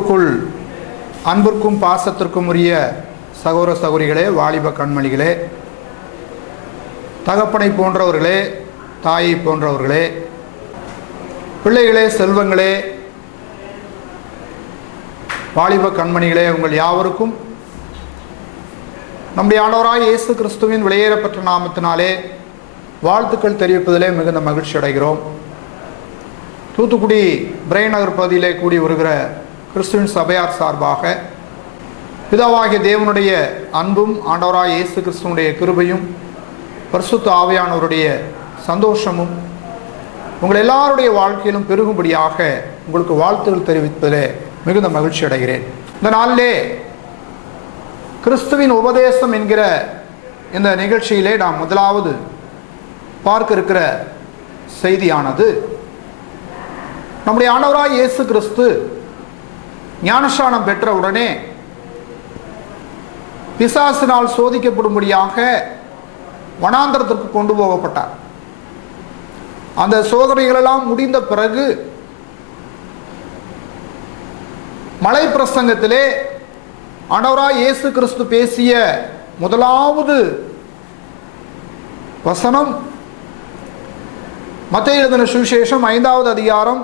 கிறிஸ்துவுக்குள் அன்பிற்கும் பாசத்திற்கும் உரிய சகோதர சகோதரிகளே, வாலிப கண்மணிகளே, தகப்பனை போன்றவர்களே, தாயை போன்றவர்களே, பிள்ளைகளே, செல்வங்களே, வாலிப கண்மணிகளே, உங்கள் யாவருக்கும் நம்முடைய ஆண்டவராய் இயேசு கிறிஸ்துவின் வெளியேறப்பட்ட நாமத்தினாலே வாழ்த்துக்கள் தெரிவிப்பதிலே மிகுந்த மகிழ்ச்சி அடைகிறோம். தூத்துக்குடி பிரைன் நகர் பகுதியிலே கூடி வருகிற கிறிஸ்துவின் சபையார் சார்பாக பிதாவாகிய தேவனுடைய அன்பும் ஆண்டவராய் இயேசு கிறிஸ்துவனுடைய கிருபையும் பரிசுத்த ஆவியானவருடைய சந்தோஷமும் உங்கள் எல்லாருடைய வாழ்க்கையிலும் பெருகும்படியாக உங்களுக்கு வாழ்த்துக்கள் தெரிவிப்பதிலே மிகுந்த மகிழ்ச்சி அடைகிறேன். இந்த நாளிலே கிறிஸ்துவின் உபதேசம் என்கிற இந்த நிகழ்ச்சியிலே நாம் முதலாவது பார்க்க இருக்கிற செய்தியானது, நம்முடைய ஆண்டவராய் இயேசு கிறிஸ்து ஞானஸ்நானம் பெற்ற உடனே பிசாசினால் சோதிக்கப்படும்படியாக வனாந்தரத்திற்கு கொண்டு போகப்பட்டார். அந்த சோதனைகளெல்லாம் முடிந்த பிறகு மலை பிரசங்கத்திலே ஆண்டவராய் இயேசு கிறிஸ்து பேசிய முதலாவது வசனம் மத்தேயு எழுதின சுவிசேஷம் 5வது அதிகாரம்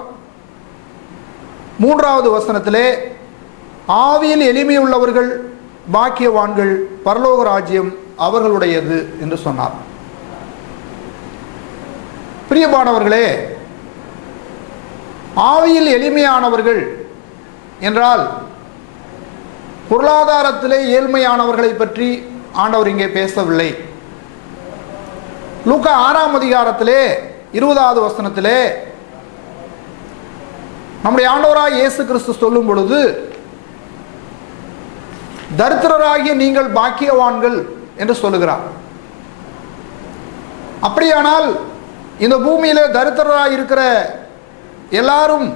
3வது வசனத்திலே, ஆவியில் எளிமையுள்ளவர்கள் பாக்கியவான்கள், பரலோக ராஜ்யம் அவர்களுடையது என்று சொன்னார். பிரியமானவர்களே, ஆவியில் எளிமையானவர்கள் என்றால் பொருளாதாரத்திலே ஏழ்மையானவர்களை பற்றி ஆண்டவர் இங்கே பேசவில்லை. லூக்கா 6ஆம் அதிகாரத்திலே 20வது வசனத்திலே நம்முடைய ஆண்டவராய் இயேசு கிறிஸ்து சொல்லும் பொழுது, தரித்திரராகிய நீங்கள் பாக்கியவான்கள் என்று சொல்லுகிறார். அப்படியானால் இந்த பூமியிலே தரித்திரராய் இருக்கிற எல்லாரும்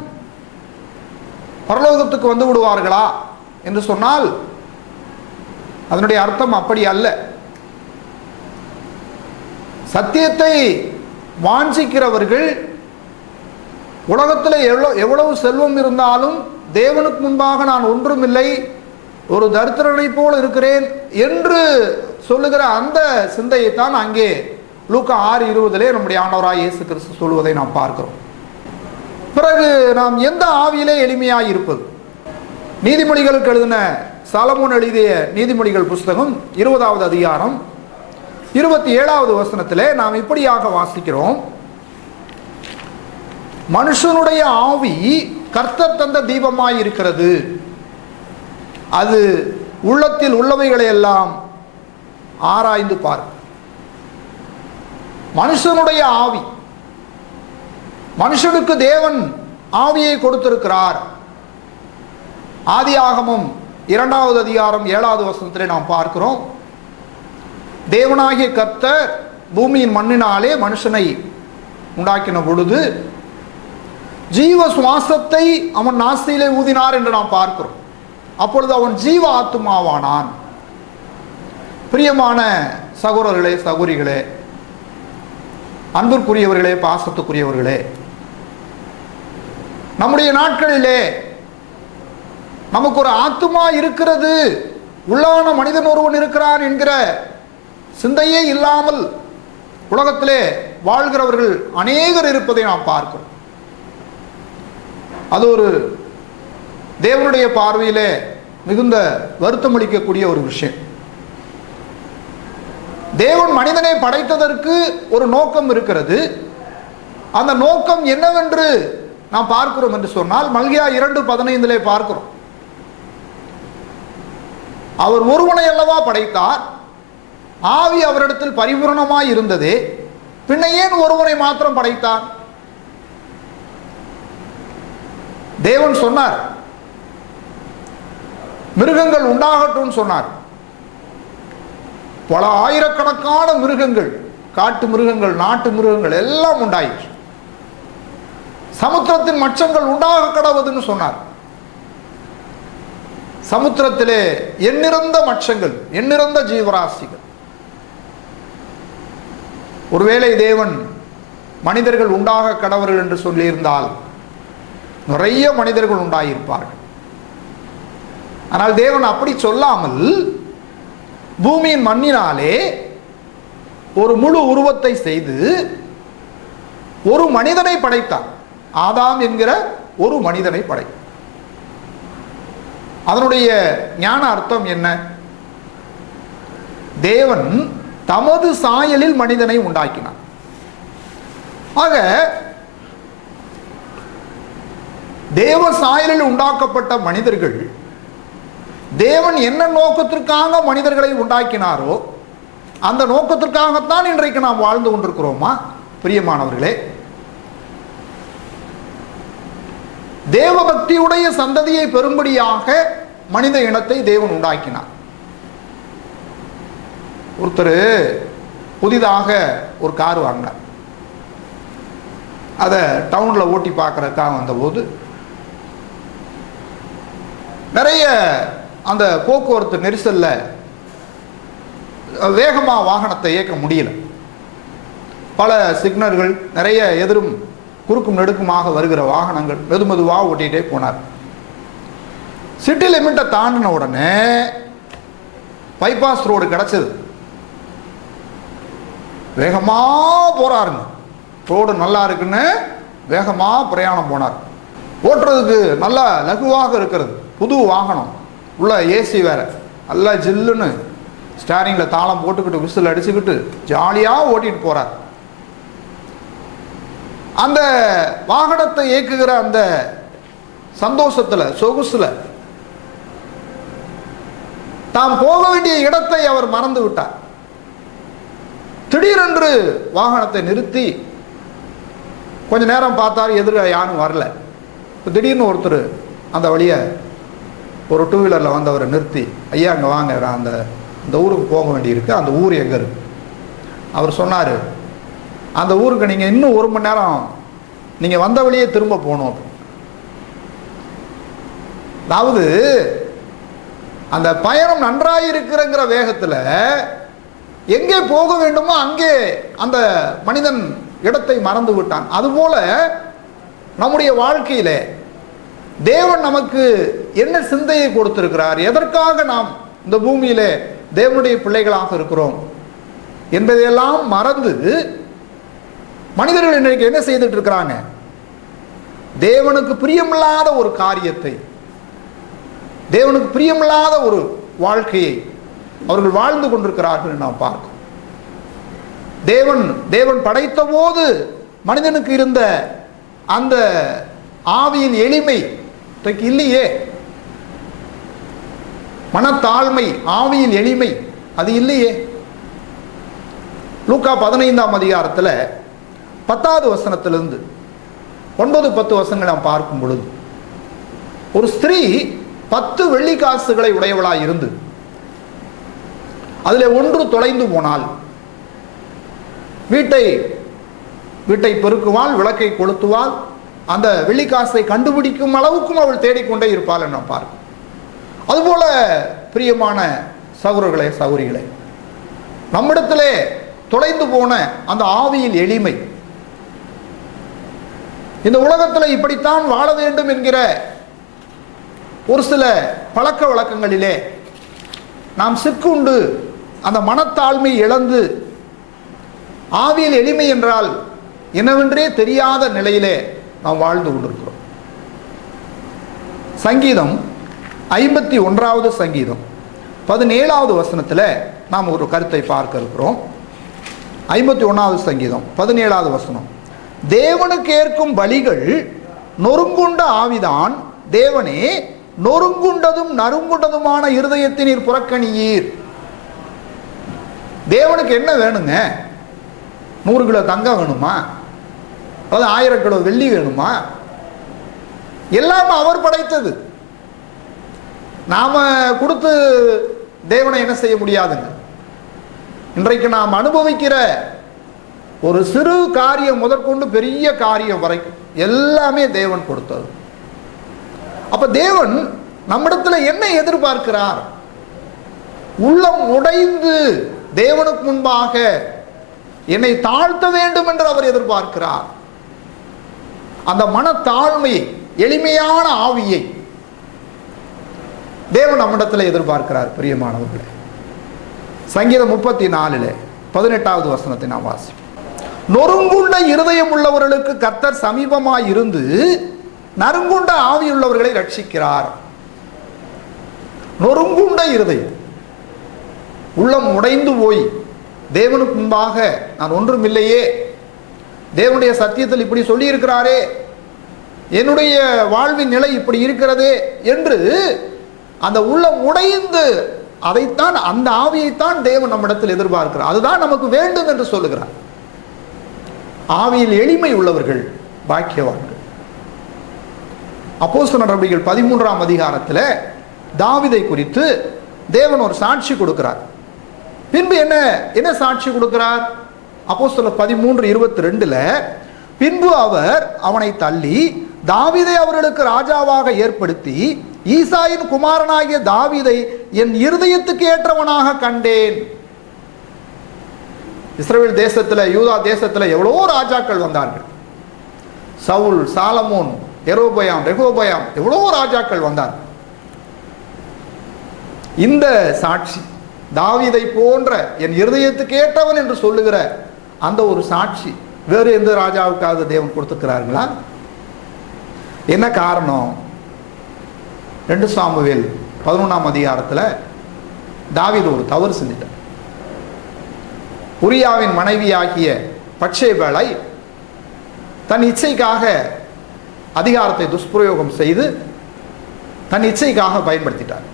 பரலோகத்துக்கு வந்து விடுவார்களா என்று சொன்னால் அதனுடைய அர்த்தம் அப்படி அல்ல. சத்தியத்தை வாஞ்சிக்கிறவர்கள் உலகத்தில் எவ்வளவு செல்வம் இருந்தாலும் தேவனுக்கு முன்பாக நான் ஒன்றுமில்லை, ஒரு தரித்திரனை போல் இருக்கிறேன் என்று சொல்லுகிற அந்த சிந்தையைத்தான் அங்கே லூக்கா 6:20 நம்முடைய ஆண்டவராய் இயேசு கிறிஸ்து சொல்வதை நாம் பார்க்கிறோம். பிறகு நாம் எந்த ஆவியிலே எளிமையாய் இருப்பது? நீதிமொழிகளுக்கு எழுதின சாலமோன் எழுதிய நீதிமொழிகள் புஸ்தகம் 20வது அதிகாரம் 27வது வசனத்திலே நாம் இப்படியாக வாசிக்கிறோம், மனுஷனுடைய ஆவி கர்த்தர் தந்த தீபமாய் இருக்கிறது, அது உள்ளத்தில் உள்ளவைகளை எல்லாம் ஆராய்ந்து பார். மனுஷனுடைய ஆவி, மனுஷனுக்கு தேவன் ஆவியை கொடுத்திருக்கிறார். ஆதியாகமம் 2வது அதிகாரம் 7வது வசனத்திலே நாம் பார்க்கிறோம், தேவனாகிய கர்த்தர் பூமியின் மண்ணினாலே மனுஷனை உண்டாக்கின பொழுது ஜீவ சுவாசத்தை அவன் நாசியிலே ஊதினார் என்று நாம் பார்க்கிறோம். அப்பொழுது அவன் ஜீவ ஆத்துமாவானான். பிரியமான சகோதரர்களே, சகோதரிகளே, அன்பிற்குரியவர்களே, பாசத்துக்குரியவர்களே, நம்முடைய நாட்களிலே நமக்கு ஒரு ஆத்துமா இருக்கிறது, உள்ளான மனிதன் ஒருவன் இருக்கிறான் என்கிற சிந்தையே இல்லாமல் உலகத்திலே வாழ்கிறவர்கள் அநேகர் இருப்பதை நாம் பார்க்கிறோம். அது ஒரு தேவனுடைய பார்வையிலே மிகுந்த வருத்தம் அளிக்கக்கூடிய ஒரு விஷயம். தேவன் மனிதனை படைத்ததற்கு ஒரு நோக்கம் இருக்கிறது. அந்த நோக்கம் என்னவென்று நாம் பார்க்கிறோம் என்று சொன்னால் மல்கியா 2:15 பார்க்கிறோம். அவர் ஒருவனை அல்லவா படைத்தார், ஆவி அவரிடத்தில் பரிபூரணமாய் இருந்ததே, பின்ன ஏன் ஒருவனை மாத்திரம் படைத்தார்? தேவன் சொன்னார், மிருகங்கள் உண்டாகட்டும் சொன்னார். பல ஆயிரக்கணக்கான மிருகங்கள், காட்டு மிருகங்கள், நாட்டு மிருகங்கள் எல்லாம் உண்டாயிற்று. சமுத்திரத்தின் மச்சங்கள் உண்டாக கடவுதுன்னு சொன்னார். சமுத்திரத்திலே எண்ணிறந்த மச்சங்கள், எண்ணிறந்த ஜீவராசிகள். ஒருவேளை தேவன் மனிதர்கள் உண்டாக கடவர்கள் என்று சொல்லியிருந்தால் நிறைய மனிதர்கள் உண்டாயிருப்பார்கள். ஆனால் தேவன் அப்படி சொல்லாமல் பூமியின் மண்ணினாலே ஒரு முழு உருவத்தை செய்து ஒரு மனிதனை படைத்தார். ஆதாம் என்கிற ஒரு மனிதனை படை. அதனுடைய ஞான அர்த்தம் என்ன? தேவன் தமது சாயலில் மனிதனை உண்டாக்கினார். ஆக தேவ சாயலில் உண்டாக்கப்பட்ட மனிதர்கள் தேவன் என்ன நோக்கத்திற்காக மனிதர்களை உண்டாக்கினாரோ அந்த நோக்கத்திற்காகத்தான் இன்றைக்கு நாம் வாழ்ந்து கொண்டிருக்கிறோமா? பிரியமானவர்களே, தேவ பக்தியுடைய சந்ததியை பெறும்படியாக மனித இனத்தை தேவன் உண்டாக்கினார். ஒருத்தர் புதிதாக ஒரு கார் வாங்கினார். அதை டவுன்ல ஓட்டி பார்க்கறதுக்காக வந்தபோது நிறைய அந்த போக்குவரத்து நெரிசல்ல வேகமா வாகனத்தை இயக்க முடியல. பல சிக்னல்கள், நிறைய எதிரும் குறுக்கும் நெடுக்குமாக வருகிற வாகனங்கள், மெதுவாக ஓட்டிகிட்டே போனார். சிட்டி லிமிட்டை தாண்டின உடனே பைபாஸ் ரோடு கிடைச்சது. வேகமா போறாருங்க. ரோடு நல்லா இருக்குன்னு வேகமா பிரயாணம் போனார். ஓட்டுறதுக்கு நல்லா லகுவாக இருக்கிறது. புது வாகனம், உள்ள ஏசி வேற, நல்லா ஜில்லுன்னு ஸ்டாரிங்ல தாளம் போட்டுக்கிட்டு விசில் அடிச்சுக்கிட்டு ஜாலியா ஓட்டிட்டு போறார். அந்த வாகனத்தை இயக்குகிற அந்த சந்தோஷத்துல, சொகுசுல தாம் போக வேண்டிய இடத்தை அவர் மறந்து விட்டார். திடீரென்று வாகனத்தை நிறுத்தி கொஞ்ச நேரம் பார்த்தார், எதிர யாரும் வரல. திடீர்னு ஒருத்தர் அந்த வழிய ஒரு டூ வீலர்ல வந்தவரை நிறுத்தி, ஐயா அங்க வாங்க, அந்த ஊருக்கு போக வேண்டியிருக்கு, அந்த ஊர் எங்க இருக்கு? அவர் சொன்னாரு, அந்த ஊருக்கு நீங்க இன்னும் 1 மணி நேரம் நீங்க வந்த வழியே திரும்ப போகணும். அதாவது அந்த பயணம் நன்றாயிருக்கிற வேகத்துல எங்கே போக வேண்டுமோ அங்கே அந்த மனிதன் இடத்தை மறந்து விட்டான். அதுபோல நம்முடைய வாழ்க்கையில தேவன் நமக்கு என்ன சிந்தையை கொடுத்திருக்கிறார், எதற்காக நாம் இந்த பூமியில தேவனுடைய பிள்ளைகளாக இருக்கிறோம் என்பதையெல்லாம் மறந்து மனிதர்கள் இன்றைக்கு என்ன செய்துட்டு இருக்கிறாங்க? தேவனுக்கு பிரியமில்லாத ஒரு காரியத்தை, தேவனுக்கு பிரியமில்லாத ஒரு வாழ்க்கையை அவர்கள் வாழ்ந்து கொண்டிருக்கிறார்கள் நாம் பார்க்கிறோம். தேவன் படைத்த போது மனிதனுக்கு இருந்த அந்த ஆவியின் எளிமை இல்லையே. மனத்தாழ்மை, ஆவியின் எளிமை அது இல்லையே. லூக்கா 15ஆம் அதிகாரத்தில் 10வது வசனத்திலிருந்து 9-10 வசனங்களை நாம் பார்க்கும் பொழுது, ஒரு ஸ்திரீ 10 வெள்ளிக்காசுகளை உடையவளாய் இருந்து அதில் ஒன்று தொலைந்து போனால் வீட்டை பெருக்குவாள், விளக்கை கொளுத்துவாள், அந்த வெள்ளிக்காசை கண்டுபிடிக்கும் அளவுக்கும் அவள் தேடிக்கொண்டே இருப்பாள் என்று நாம் பார்க்கிறோம். அதுபோல பிரியமான சகோதரர்களே, சகோதரிகளே, நம்மிடத்திலே தொலைந்து போன அந்த ஆவியில் எளிமை, இந்த உலகத்தில் இப்படித்தான் வாழ வேண்டும் என்கிற ஒரு சில பழக்க வழக்கங்களிலே நாம் சிக்குண்டு அந்த மனத்தாழ்மை இழந்து ஆவியில் எளிமை என்றால் என்னவென்றே தெரியாத நிலையிலே நாம் வாழ்ந்து கொண்டிருக்கிறோம். சங்கீதம் 51வது சங்கீதம் 17வது வசனத்தில் நாம் ஒரு கருத்தை பார்க்க இருக்கிறோம். 51வது சங்கீதம் 17வது வசனம், தேவனுக்கு ஏற்கும் பலிகள் நொறுங்குண்ட ஆவிதான், தேவனே நொறுங்குண்டதும் நறுங்குண்டதுமான இருதயத்தினீர் புறக்கணியீர். தேவனுக்கு என்ன வேணுங்க? 100 கிலோ தங்கம் வேணுமா? அதாவது 1000 கிலோ வெள்ளி வேணுமா? எல்லாம் அவர் படைத்தது. நாம கொடுத்து தேவனை என்ன செய்ய முடியாதுங்க. இன்றைக்கு நாம் அனுபவிக்கிற ஒரு சிறு காரியம் முதற்கொண்டு பெரிய காரியம் வரைக்கும் எல்லாமே தேவன் கொடுத்தது. அப்ப தேவன் நம்மிடத்துல என்ன எதிர்பார்க்கிறார்? உள்ளம் உடைந்து தேவனுக்கு முன்பாக என்னை தாழ்த்த வேண்டும் என்று அவர் எதிர்பார்க்கிறார். அந்த மனத்தாழ்மை, எளிமையான ஆவியை தேவன் நம்மிடத்தில் எதிர்பார்க்கிறார். பிரியமானவர்களே, சங்கீதம் 34 18வது வசனத்தை நாம் வாசிப்போம். நொறுங்குண்ட இருதயம் உள்ளவர்களுக்கு கர்த்தர் சமீபமாய் இருந்து நறுங்குண்ட ஆவியுள்ளவர்களை ரட்சிக்கிறார். நொறுங்குண்ட இருதயம், உள்ளம் உடைந்து போய் தேவனுக்கு முன்பாக நான் ஒன்றும் இல்லையே, தேவனுடைய சத்தியத்தில் இப்படி சொல்லி இருக்கிறாரே, என்னுடைய வாழ்வின் நிலை இப்படி இருக்கிறதே என்று அந்த உள்ளம் உடைந்து, அதைத்தான், அந்த ஆவியைத்தான் தேவன் நம்மிடத்தில் எதிர்பார்க்கிறார். அதுதான் நமக்கு வேண்டும் என்று சொல்லுகிறார். ஆவியில் எளிமை உள்ளவர்கள் பாக்கியவான்கள். அப்போஸ்தலர் நடவடிக்கைகள் 13ஆம் அதிகாரத்தில் தாவீதை குறித்து தேவன் ஒரு சாட்சி கொடுக்கிறார். பின்பு என்ன சாட்சி கொடுக்கிறார்? அப்போஸ்தலர் 13:22 பின்பு அவர் அவனை தள்ளி தாவீதை அவர்களுக்கு ராஜாவாக ஏற்படுத்தி ஈசாயின் குமாரனாகிய தாவீதை என் இருதயத்துக்கு ஏற்றவனாக கண்டேன். இஸ்ரவேல் தேசத்தில், யூதா தேசத்தில் எவ்வளவோ ராஜாக்கள் வந்தார்கள். சவுல், சாலமோன், எரோபயாம், ரெகோபயாம், எவ்வளவோ ராஜாக்கள் வந்தார்கள். இந்த சாட்சி, தாவீதை போன்ற என் இருதயத்துக்கு ஏற்றவன் என்று சொல்லுகிற அந்த ஒரு சாட்சி வேறு எந்த ராஜாவுக்காவது தேவன் கொடுத்திருக்கிறார்களா? என்ன காரணம்? 2 சாமுவேல் 11ஆம் அதிகாரத்தில் தாவீது ஒரு தவறு செஞ்சிட்டார். உரியாவின் மனைவியாகிய பட்சேபாளை தன் இச்சைக்காக அதிகாரத்தை துஷ்பிரயோகம் செய்து தன் இச்சைக்காக பயன்படுத்திட்டார்.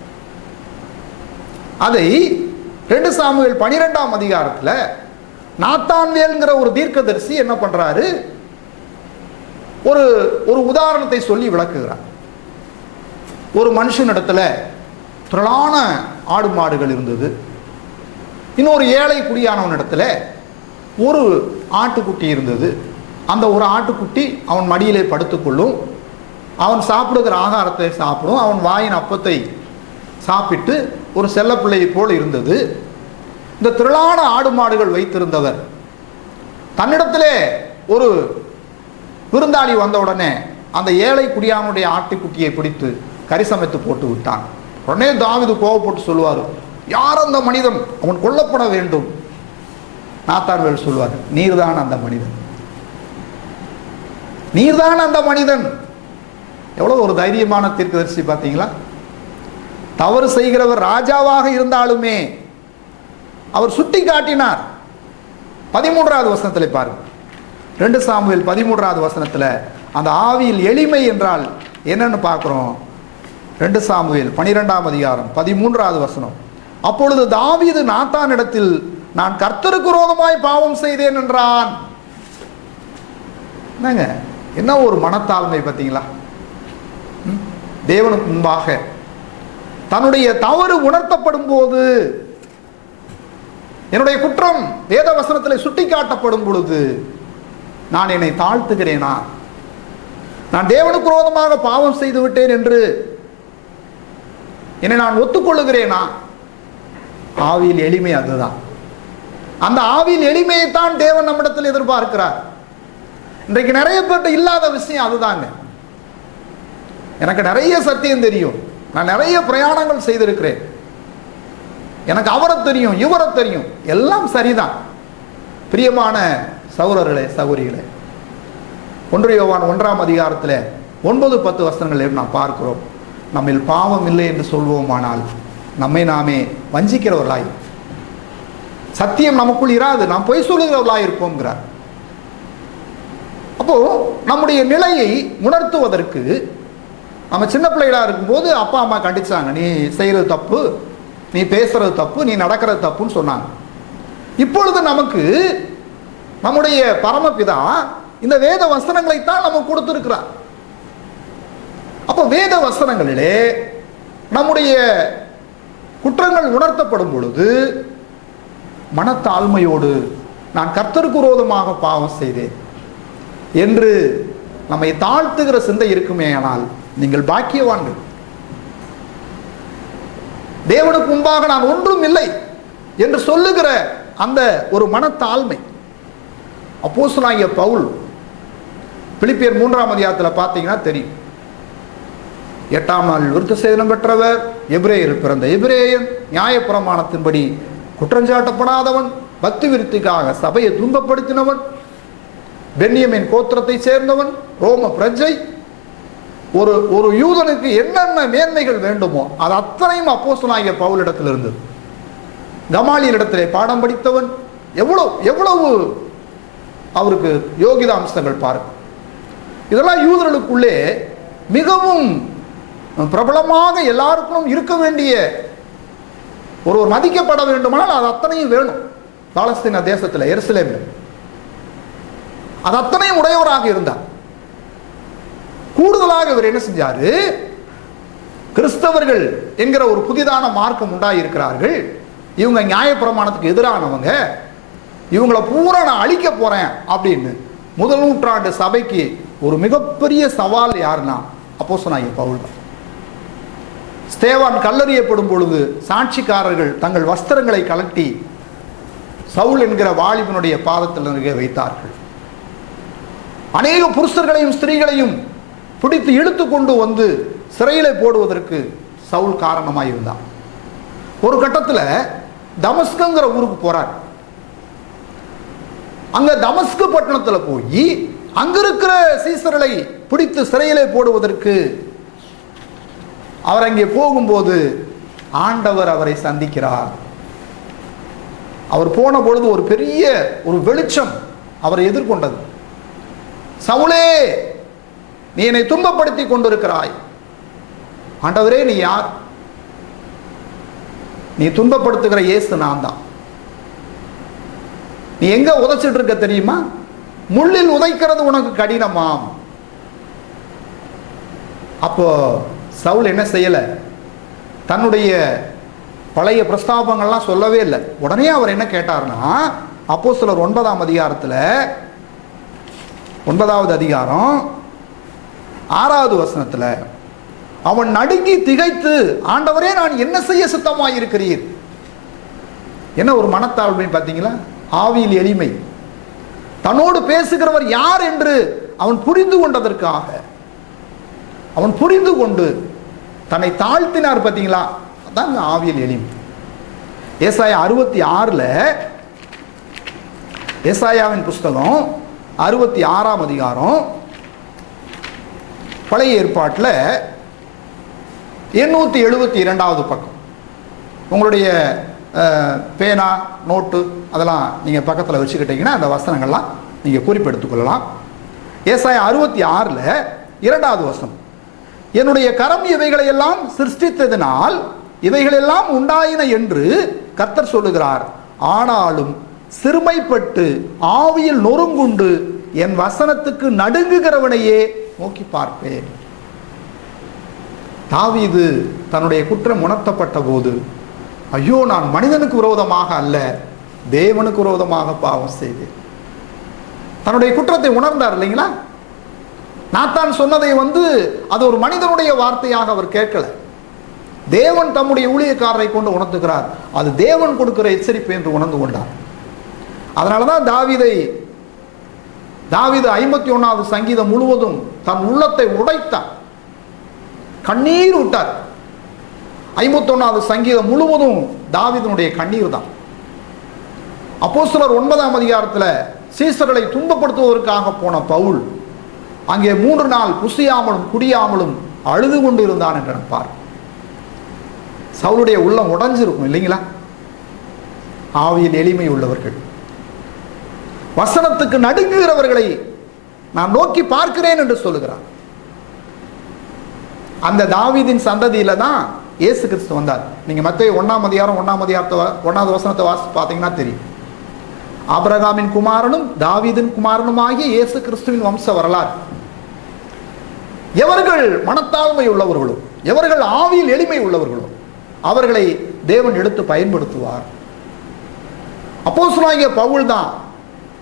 அதை 2 சாமுவேல் 12ஆம் அதிகாரத்தில் நாத்தான்வேல்ங்கிற ஒரு தீர்க்கதரிசி என்ன பண்றாரு? ஒரு உதாரணத்தை சொல்லி விளக்குகிறார். ஒரு மனுஷனிடத்துல திரளான ஆடு மாடுகள் இருந்தது. இன்னொரு ஏழை குடியானவனிடத்துல ஒரு ஆட்டுக்குட்டி இருந்தது. அந்த ஒரு ஆட்டுக்குட்டி அவன் மடியிலே படுத்துக்கொள்ளும், அவன் சாப்பிடுகிற ஆகாரத்தை சாப்பிடும், அவன் வாயின் அப்பத்தை சாப்பிட்டு ஒரு செல்லப்பிள்ளையை போல் இருந்தது. இந்த திரளான ஆடு மாடுகள் வைத்திருந்தவர் தன்னிடத்திலே ஒரு விருந்தாளி வந்தவுடனே அந்த ஏழை குடியானுடைய ஆட்டுக்குட்டியை பிடித்து கறி சமைத்து போட்டு விட்டான். உடனே தாவீது கோவப்பட்டு சொல்லுவார், யார் அந்த மனிதன்? அவன் கொல்லப்பட வேண்டும். நாத்தான்வேல் சொல்வார், நீர்தான் அந்த மனிதன், நீர்தான் அந்த மனிதன். எவ்வளவு ஒரு தைரியமான தீர்க்கதரிசி பார்த்தீங்களா? தவறு செய்கிறவர் ராஜாவாக இருந்தாலுமே அவர் சுட்டி காட்டினார். 13வது வசனத்தில் பாருங்க, 2 சாமுவேல் 13வது வசனத்தில் அந்த ஆவியில் எளிமை என்றால் என்னன்னு பார்க்கிறோம். 2 சாமுவேல் 12ஆம் அதிகாரம் 13வது வசனம். அப்பொழுது தாவீது நாத்தானிடத்தில் நான் கர்த்தருக்கு விரோதமாய் பாவம் செய்தேன் என்றான். என்னங்க, என்ன ஒரு மனத்தாழ்மை பார்த்தீங்களா? தேவனுக்கு முன்பாக தன்னுடைய தவறு உணர்த்தப்படும் போது, என்னுடைய குற்றம் வேத வசனத்தில் சுட்டி காட்டப்படும் பொழுது நான் என்னை தாழ்த்துகிறேனா? நான் தேவனுக்கு விரோதமாக பாவம் செய்து விட்டேன் என்று என்னை நான் ஒத்துக்கொள்ளுகிறேனா? ஆவியில் எளிமை அதுதான். அந்த ஆவியில் எளிமையைத்தான் தேவன் நம்மிடத்தில் எதிர்பார்க்கிறார். இன்றைக்கு நிறைய பேர்ட்ட இல்லாத விஷயம் அதுதாங்க. எனக்கு நிறைய சத்தியம் தெரியும், நான் நிறைய பிரயாணங்கள் செய்திருக்கிறேன், எனக்கு அவரை தெரியும், இவரை தெரியும், எல்லாம் சரிதான். பிரியமான சகோதரர்களே, சகோதரிகளே, 1 யோவான் 1ஆம் அதிகாரத்தில் 9-10 வசனங்களை நாம் பார்க்கிறோம். நம்மில் பாவம் இல்லை என்று சொல்வோமானால் நம்மை நாமே வஞ்சிக்கிறவர்களாய், சத்தியம் நமக்குள் இராது, நாம் பொய் சொல்லுகிறவர்களாய் இருப்போம்ங்கிறார். அப்போ நம்முடைய நிலையை உணர்த்துவதற்கு, நம்ம சின்ன பிள்ளைகளா இருக்கும்போது அப்பா அம்மா கண்டிச்சாங்க, நீ செய்யறது தப்பு, நீ பேசுறது தப்பு, நீ நடக்கிறது தப்புன்னு சொன்னாங்க. இப்பொழுது நமக்கு நம்முடைய பரமபிதா இந்த வேத வசனங்களைத்தான் நமக்கு கொடுத்திருக்கிறார். அப்போ வேத வசனங்களிலே நம்முடைய குற்றங்கள் உணர்த்தப்படும் பொழுது மனத்தாழ்மையோடு நான் கர்த்தருக்கு விரோதமாக பாவம் செய்தேன் என்று நம்மை தாழ்த்துகிற சிந்தை இருக்குமே, ஆனால் நீங்கள் பாக்கியவான்கள். தேவனுக்கு முன்பாக நான் ஒன்றும் இல்லை என்று சொல்லுகிற அந்த ஒரு மனத்தாழ்மை. அப்போஸ்தலனாகிய பவுல் பிலிப்பியர் 3ஆம் அதிகாரத்தில் பார்த்தீங்கன்னா தெரியும், 8ஆம் நாள் விருத்த சேதனம் பெற்றவர், எபிரேயர் பிறந்த எபிரேயன், நியாயப்பிரமாணத்தின்படி குற்றஞ்சாட்டப்படாதவன், பக்தி விருத்திக்காக சபையை துன்பப்படுத்தினவன், பென்யமின் கோத்திரத்தை சேர்ந்தவன், ரோம பிரஜை. ஒரு யூதனுக்கு என்னென்ன மேன்மைகள் வேண்டுமோ அது அத்தனையும் அப்போஸ்தலனாகிய பவுலிடத்தில் இருந்தது. கமாலியலிடத்திலே பாடம் படித்தவன். எவ்வளவு அவருக்கு யோகித அம்சங்கள் பாருங்க. இதெல்லாம் யூதர்களுக்குள்ளே மிகவும் பிரபலமாக எல்லாருக்கும் இருக்க வேண்டிய ஒரு மதிக்கப்பட வேண்டுமானால் அது அத்தனையும் வேணும். பாலஸ்தீன தேசத்தில் எருசலேமில் அது அத்தனையும் உடையவராக இருந்தார். கூடுதலாக இவர் என்ன செஞ்சாரு, கிறிஸ்தவர்கள் என்கிற ஒரு புதிதான மார்க்கம் உண்டாயிருக்கிறார்கள், இவங்க நியாயப்பிரமாணத்துக்கு எதிரானவங்க, இவங்களை பூரா நான் அழிக்க போறேன் அப்படின்னு முதல் நூற்றாண்டு சபைக்கு ஒரு மிகப்பெரிய சவால் யாருன்னா அப்போஸ்தலனாகிய பவுல் தான். ஸ்தேவான் கல்லெறியப்படும் பொழுது சாட்சிக்காரர்கள் தங்கள் வஸ்திரங்களை கலட்டி சவுல் என்கிற வாலிபனுடைய பாதத்தில் வைத்தார்கள். அநேக புருஷர்களையும் ஸ்திரீகளையும் பிடித்து இழுத்து கொண்டு வந்து சிறையிலே போடுவதற்கு சவுல் காரணமாயிருந்தான். ஒரு கட்டத்தில் தமஸ்குங்கிற ஊருக்கு போறார். அங்க தமஸ்கு பட்டணத்தில் போய் அங்க இருக்கிற சீசர்களை பிடித்து சிறையிலே போடுவதற்கு அவர் அங்கே போகும்போது ஆண்டவர் அவரை சந்திக்கிறார். அவர் போன பொழுது ஒரு பெரிய ஒரு வெளிச்சம் அவரை எதிர்கொண்டது. சவுலே, நீ என்னை துன்பப்படுத்தி கொண்டிருக்கிறாய். ஆண்டவரே, நீ யார்? நீ துன்பப்படுத்துகிற இயேசு நான் தான். நீ எங்க உதைச்சிட்டு இருக்க தெரியுமா? முள்ளில் உதைக்கிறது உனக்கு கடினமாம். அப்போ சவுல் என்ன செய்யல, தன்னுடைய பழைய பிரஸ்தாபங்கள்லாம் சொல்லவே இல்லை. உடனே அவர் என்ன கேட்டார்னா, அப்போஸ்தலர் 9ஆம் அதிகாரத்தில் 9வது அதிகாரம் 6வது வசனத்தில் அவன் நடுங்கி திகைத்து, ஆண்டவரே, நான் என்ன செய்ய சித்தமாயிருக்கிறீர்? என்ன ஒரு மனத்தாழ்மை பார்த்தீங்களா? ஆவியில் எளிமை. தன்னோடு பேசுகிறவர் யார் என்று அவன் புரிந்து கொண்டதற்காக அவன் புரிந்து கொண்டு தன்னை தாழ்த்தினார். பார்த்தீங்களா? அதான் ஆவியில் எளிமை. ஏசாயா 66ல், ஏசாயாவின் புஸ்தகம் 66ஆம் அதிகாரம் பழைய ஏற்பாட்டில் 872வது பக்கம். உங்களுடைய பேனா, நோட்டு அதெல்லாம் நீங்கள் பக்கத்தில் வச்சுக்கிட்டீங்கன்னா அந்த வசனங்கள்லாம் நீங்கள் குறிப்பெடுத்துக் கொள்ளலாம். ஏசாயா 66ல் 2வது வசனம், என்னுடைய கரம் இவைகளையெல்லாம் சிருஷ்டித்ததினால் இவைகளெல்லாம் உண்டாயின என்று கர்த்தர் சொல்லுகிறார். ஆனாலும் சிறுமைப்பட்டு ஆவியில் நொறுங்குண்டு என் வசனத்துக்கு நடுங்குகிறவனையே நோக்கி பார்ப்பேன். தாவீது தன்னுடைய குற்றம் உணர்த்தப்பட்ட போது, ஐயோ, நான் மனிதனுக்கு விரோதமாக அல்ல, தேவனுக்கு விரோதமாக பாவம் செய்தேன். தன்னுடைய குற்றத்தை உணர்ந்தார் இல்லைங்களா? நாத்தான் சொன்னதை அது ஒரு மனிதனுடைய வார்த்தையாக அவர் கேட்கல. தேவன் தம்முடைய ஊழியக்காரரை கொண்டு உணர்த்துகிறார். அது தேவன் கொடுக்கிற எச்சரிப்பு என்று உணர்ந்து கொண்டார். அதனாலதான் தாவீது 51வது சங்கீதம் முழுவதும் தன் உள்ளத்தை உடைத்தார், கண்ணீர் விட்டார். 51வது சங்கீதம் முழுவதும் தாவீதினுடைய கண்ணீர் தான். அப்போஸ்தலர் 9ஆம் அதிகாரத்தில் சீசர்களை துன்பப்படுத்துவதற்காக போன பவுல் அங்கே 3 நாள் புசியாமலும் குடியாமலும் அழுது கொண்டு இருந்தான் என்று நினைப்பார். சவுளுடைய உள்ளம் உடைஞ்சிருக்கும் இல்லைங்களா? ஆவியில் எளிமை உள்ளவர்கள், வசனத்துக்கு நடுங்குகிறவர்களை நான் நோக்கி பார்க்கிறேன் என்று சொல்லுகிறார். அந்த தாவீதின் சந்ததியில தான் இயேசு கிறிஸ்து வந்தார். நீங்க மத்தேயு 1ஆம் அதிகாரம் 1வது வசனத்தை வாசித்து பார்த்தீங்கன்னா தெரியும். ஆபிரகாமின் குமாரனும் தாவீதின் குமாரனுமாகிய இயேசு கிறிஸ்துவின் வம்ச வரலாறு. எவர்கள் மனத்தாழ்மை உள்ளவர்களோ, எவர்கள் ஆவியில் எளிமை உள்ளவர்களோ அவர்களை தேவன் எடுத்து பயன்படுத்துவார். அப்போஸ்தலனாகிய பவுல் தான்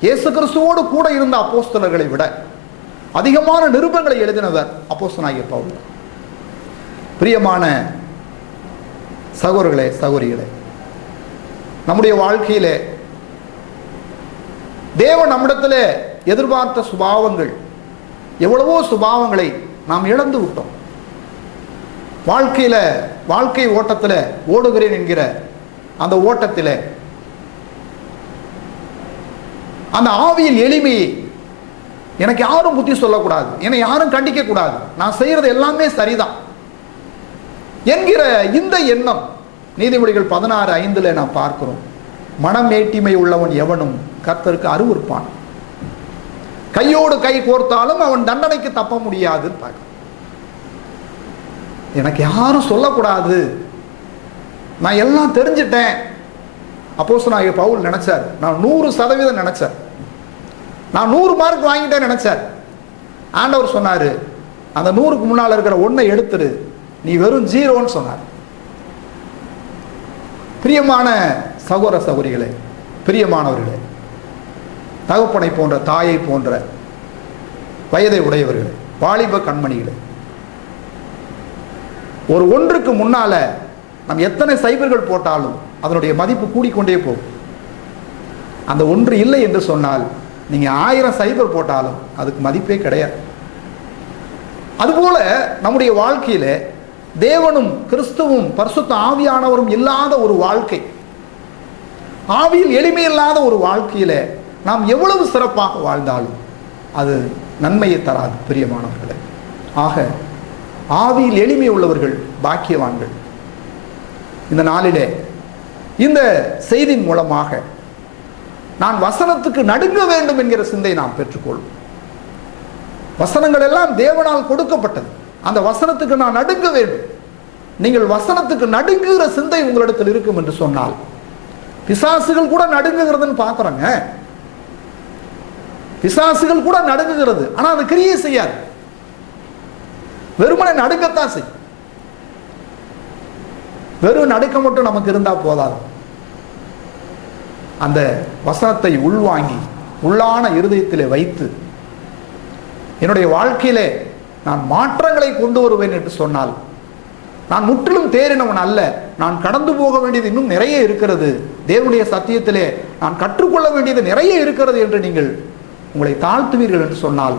இயேசு கிறிஸ்துவோடு கூட இருந்த அப்போஸ்தலர்களை விட அதிகமான நிருபங்களை எழுதினவர் அப்போஸ்தலனாகிய பவுல். பிரியமான சகோதரர்களே, சகோதரிகளே, நம்முடைய வாழ்க்கையிலே தேவன் நம்மிடத்தில் எதிர்பார்த்த சுபாவங்கள், எவ்வளவோ சுபாவங்களை நாம் இழந்து விட்டோம். வாழ்க்கை ஓட்டத்தில் ஓடுகிறேன் என்கிற அந்த ஓட்டத்தில் அந்த ஆவியில் எளிமையை எனக்கு யாரும் புத்தி சொல்லக்கூடாது, என்னை யாரும் கண்டிக்க கூடாது, நான் செய்யறது எல்லாமே சரிதான் என்கிற இந்த எண்ணம் நீதிமொழிகள் 16:5 நாம் பார்க்கிறோம். மனமேட்டிமை உள்ளவன் எவனும் கர்த்தருக்கு அருவருப்பான், கையோடு கை கோர்த்தாலும் அவன் தண்டனைக்கு தப்ப முடியாது. எனக்கு யாரும் சொல்லக்கூடாது, நான் எல்லாம் தெரிஞ்சிட்டேன். அப்போஸ்தலனாகிய பவுல் நினைச்சார், நான் 100% நினைச்சார், நான் 100 மார்க் வாங்கிட்டேன் நினைச்சார். ஆண்டவர் சொன்னாரு, அந்த 100க்கு முன்னால் இருக்கிற 1 எடுத்துரு, நீ வெறும் 0ன்னு சொன்னார். பிரியமான சகோதர சகோதரிகளே, பிரியமானவர்களே, தகப்பனை போன்ற தாயை போன்ற வயதை உடையவர்களே, வாலிப கண்மணிகளே, ஒரு 1க்கு முன்னால நம்ம எத்தனை சைபர்கள் போட்டாலும் அதனுடைய மதிப்பு கூடிக்கொண்டே போகும். அந்த 1 இல்லை என்று சொன்னால் நீங்க 1000 சைபர் போட்டாலும் அதுக்கு மதிப்பே கிடையாது. அதுபோல நம்முடைய வாழ்க்கையில தேவனும் கிறிஸ்துவும் பரிசுத்த ஆவியானவரும் இல்லாத ஒரு வாழ்க்கை, ஆவியில் எளிமை இல்லாத ஒரு வாழ்க்கையில நாம் எவ்வளவு சிறப்பாக வாழ்ந்தாலும் அது நன்மையை தராது. பிரியமானவர்களே, ஆக ஆவியில் எளிமை உள்ளவர்கள் பாக்கியவான்கள். இந்த நாளிலே இந்த செய்தியின் மூலமாக நான் வசனத்துக்கு நடுங்க வேண்டும் என்கிற சிந்தை நாம் பெற்றுக்கொள்வோம். வசனங்கள் எல்லாம் தேவனால் கொடுக்கப்பட்டது, அந்த வசனத்துக்கு நான் நடுங்க வேண்டும். நீங்கள் வசனத்துக்கு நடுங்குகிற சிந்தை உங்களிடத்தில் இருக்கும் என்று சொன்னால், பிசாசுகள் கூட நடுங்குகிறதுன்னு பார்க்குறோங்க, பிசாசுகள் கூட நடுங்குகிறது, ஆனால் அது கிரியை செய்யாது, வெறுமனை நடுங்கத்தான் செய்யும். வெறும் நடுக்க மட்டும் நமக்கு இருந்தா போதாது, அந்த வசனத்தை உள்வாங்கி உள்ளான இருதயத்திலே வைத்து என்னுடைய வாழ்க்கையிலே நான் மாற்றங்களை கொண்டு வருவேன் என்று சொன்னால், நான் முற்றிலும் தேறினவன் அல்ல, நான் கடந்து போக வேண்டியது இன்னும் நிறைய இருக்கிறது, தேவனுடைய சத்தியத்திலே நான் கற்றுக்கொள்ள வேண்டியது நிறைய இருக்கிறது என்று நீங்கள் உங்களை தாழ்த்துவீர்கள் என்று சொன்னால்,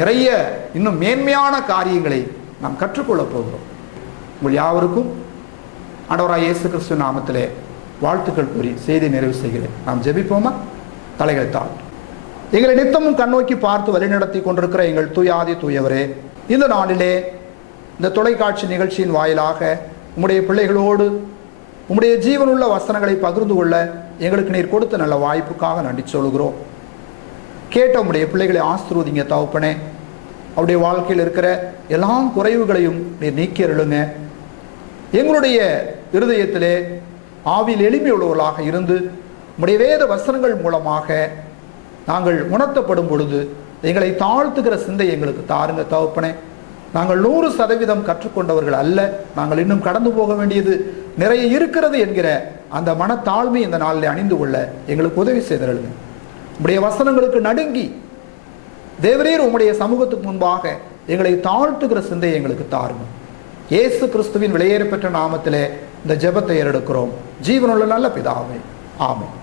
நிறைய இன்னும் மேன்மையான காரியங்களை நாம் கற்றுக்கொள்ளப் போகிறோம். உங்கள் யாவருக்கும் ஆண்டவராகிய இயேசு கிறிஸ்து நாமத்திலே வாழ்த்துக்கள் கூறி செய்தி நிறைவு செய்கிறேன். நாம் ஜெபிப்போமா? தலைகளை தாழ்த்து. எங்களை நித்தமும் கண்ணோக்கி பார்த்து வழிநடத்தி கொண்டிருக்கிற எங்கள் தூயாதி தூயவரே, இந்த நாளிலே இந்த தொலைக்காட்சி நிகழ்ச்சியின் வாயிலாக உம்முடைய பிள்ளைகளோடு உம்முடைய ஜீவனுள்ள வசனங்களை பகிர்ந்து கொள்ள எங்களுக்கு நீர் கொடுத்த நல்ல வாய்ப்புக்காக நன்றி சொல்கிறோம். கேட்ட உம்முடைய பிள்ளைகளை ஆசீர்வதிங்க தகப்பனே. அவருடைய வாழ்க்கையில் இருக்கிற எல்லா குறைவுகளையும் நீர் நீக்கி அருளுங்க. எங்களுடைய இருதயத்திலே ஆவியில் எளிமை உள்ளவர்களாக இருந்து உம்முடைய வேத வசனங்கள் மூலமாக நாங்கள் உணர்த்தப்படும் பொழுது எங்களை தாழ்த்துகிற சிந்தை எங்களுக்கு தாருங்க தகப்பனே. நாங்கள் 100% கற்றுக்கொண்டவர்கள் அல்ல, நாங்கள் இன்னும் கடந்து போக வேண்டியது நிறைய இருக்கிறது என்கிற அந்த மனத்தாழ்மை இந்த நாளில் அணிந்து கொள்ள எங்களுக்கு உதவி செய்தருளுங்க. உம்முடைய வசனங்களுக்கு நடுங்கி தேவரீர் உம்முடைய சமூகத்துக்கு முன்பாக எங்களை தாழ்த்துகிற சிந்தை எங்களுக்கு தாருங்க. இயேசு கிறிஸ்துவின் விலையேற பெற்ற நாமத்திலே இந்த ஜெபத்தை ஏறெடுக்கிறோம் ஜீவனுள்ள நல்ல பிதாவே, ஆமென்.